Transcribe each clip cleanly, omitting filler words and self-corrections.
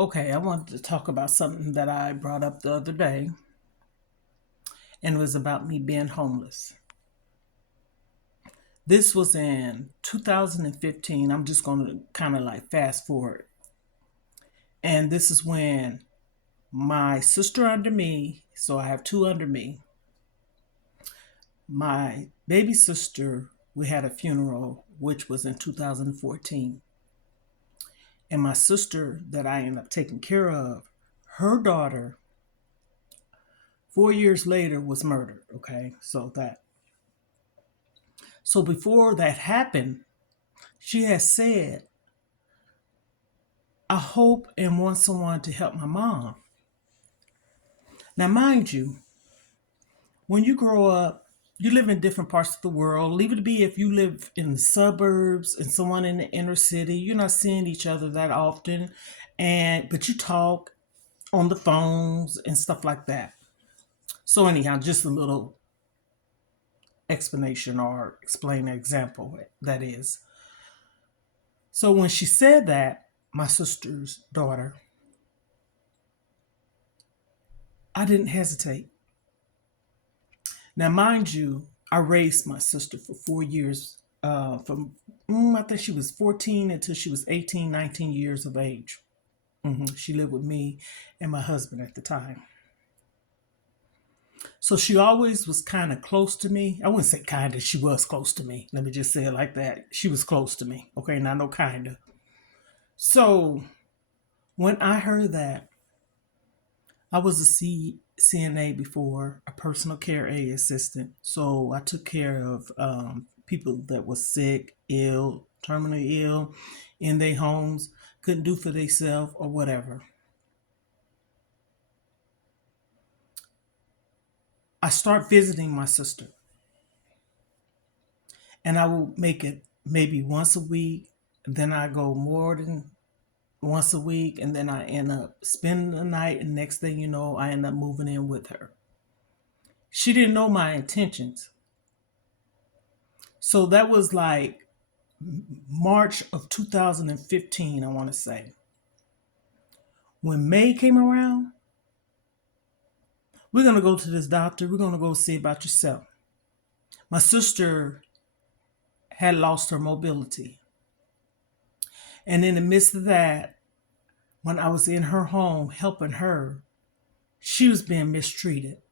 Okay, I wanted to talk about something that I brought up the other day, and it was about me being homeless. This was in 2015. I'm just going to kind of like fast forward. And this is when my sister under me, so I have two under me, my baby sister, we had a funeral, which was in 2014. And my sister that I ended up taking care of, her daughter, 4 years later, was murdered. Okay, so before that happened, she has said, I hope and want someone to help my mom. Now, mind you, when you grow up, you live in different parts of the world. Leave it to be if you live in the suburbs and someone in the inner city, you're not seeing each other that often. But you talk on the phones and stuff like that. So anyhow, just a little explanation or explain an example that is. So when she said that, my sister's daughter, I didn't hesitate. Now, mind you, I raised my sister for 4 years, from I think she was 14 until she was 18, 19 years of age. She lived with me and my husband at the time. So she always was kind of close to me. I wouldn't say kind of, she was close to me. Let me just say it like that. She was close to me. Okay, not no kind of. So when I heard that, I was a CNA before, a personal care aid assistant. So I took care of people that was sick, ill, terminally ill, in their homes, couldn't do for themselves or whatever. I start visiting my sister, and I will make it maybe once a week. Then I go more than once a week, and then I end up spending the night. And next thing you know, I end up moving in with her. She didn't know my intentions. So that was like March of 2015, I want to say. When May came around, we're going to go to this doctor. We're going to go see about yourself. My sister had lost her mobility. And in the midst of that, when I was in her home helping her, she was being mistreated.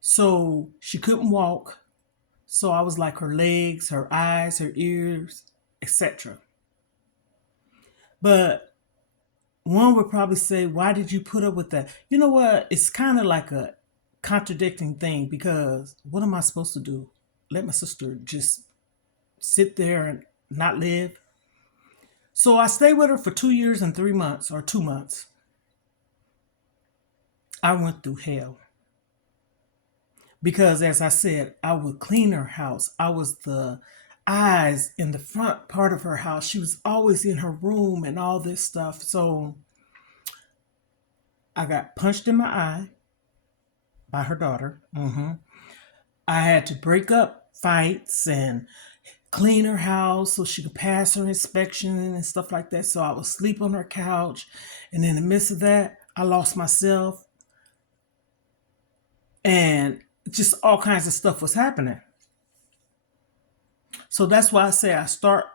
So she couldn't walk. So I was like her legs, her eyes, her ears, etc. But one would probably say, why did you put up with that? You know what? It's kind of like a contradicting thing because what am I supposed to do? Let my sister just sit there and not live? So I stayed with her for 2 years and 3 months, or 2 months. I went through hell because, as I said, I would clean her house. I was the eyes in the front part of her house. She was always in her room and all this stuff. So I got punched in my eye by her daughter. I had to break up fights and clean her house so she could pass her inspection and stuff like that. So I would sleep on her couch. And in the midst of that, I lost myself and just all kinds of stuff was happening. So that's why I say I start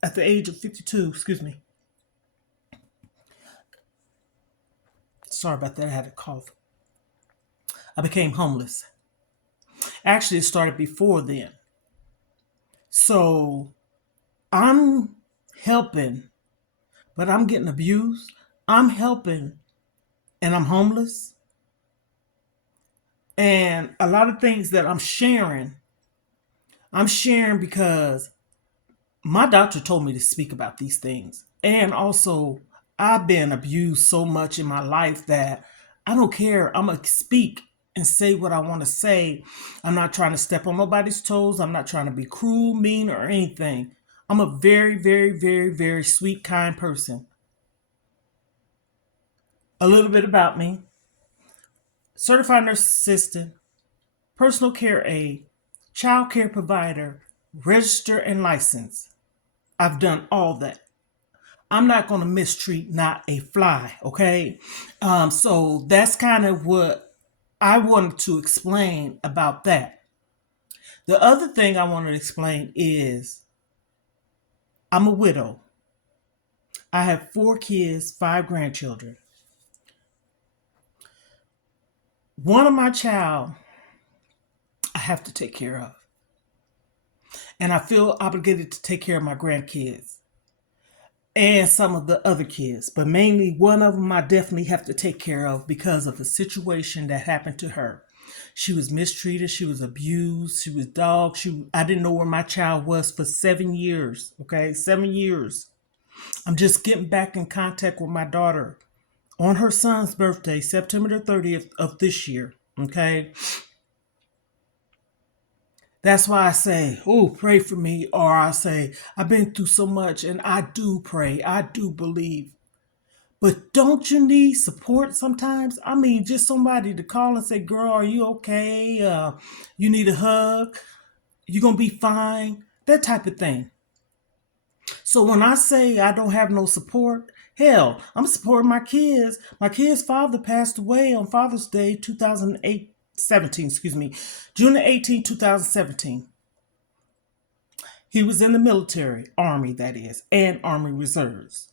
at the age of 52. Excuse me. Sorry about that. I had a cough. I became homeless. Actually, it started before then. So I'm helping, but I'm getting abused. I'm helping and I'm homeless. And a lot of things that I'm sharing because my doctor told me to speak about these things. And also, I've been abused so much in my life that I don't care. I'm going to speak and say what I want to say. I'm not trying to step on nobody's toes. I'm not trying to be cruel, mean, or anything. I'm a very, very, very, very sweet, kind person. A little bit about me: certified nurse assistant, personal care aide, child care provider, register and license. I've done all that. I'm not going to mistreat not a fly, okay? So that's kind of what I wanted to explain about that. The other thing I wanted to explain is I'm a widow. I have 4 kids, 5 grandchildren. One of my child I have to take care of. And I feel obligated to take care of my grandkids and some of the other kids. But mainly one of them I definitely have to take care of because of the situation that happened to her. She was mistreated. She was abused. She was dogged. I didn't know where my child was for 7 years. Okay, 7 years. I'm just getting back in contact with my daughter on her son's birthday, September the 30th of this year. Okay. That's why I say, oh, pray for me. Or I say, I've been through so much and I do pray. I do believe. But don't you need support sometimes? I mean, just somebody to call and say, girl, are you okay? You need a hug? You going to be fine? That type of thing. So when I say I don't have no support, hell, I'm supporting my kids. My kid's father passed away on Father's Day 17, excuse me, June 18, 2017. He was in the military, Army that is, and Army Reserves.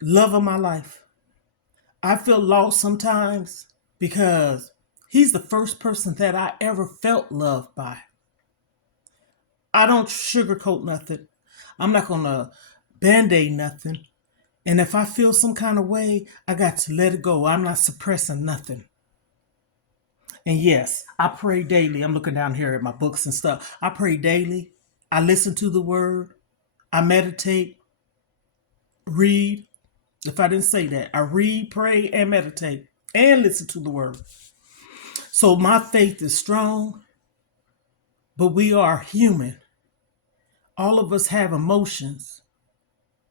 Love of my life. I feel lost sometimes because he's the first person that I ever felt loved by. I don't sugarcoat nothing. I'm not going to band-aid nothing. And if I feel some kind of way, I got to let it go. I'm not suppressing nothing. And yes, I pray daily. I'm looking down here at my books and stuff. I pray daily. I listen to the word. I meditate, read. If I didn't say that, I read, pray, and meditate, and listen to the word. So my faith is strong, but we are human. All of us have emotions.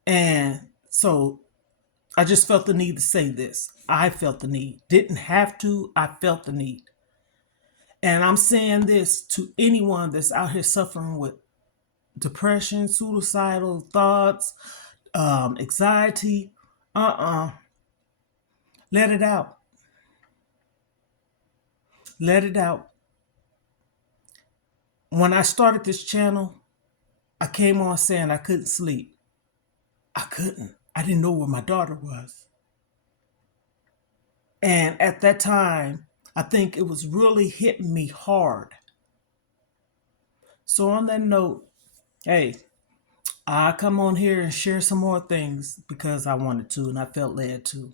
And so I just felt the need to say this. I felt the need. Didn't have to, I felt the need. And I'm saying this to anyone that's out here suffering with depression, suicidal thoughts, anxiety. Let it out. Let it out. When I started this channel, I came on saying I couldn't sleep. I couldn't. I didn't know where my daughter was. And at that time, I think it was really hitting me hard. So on that note, hey, I come on here and share some more things because I wanted to and I felt led to.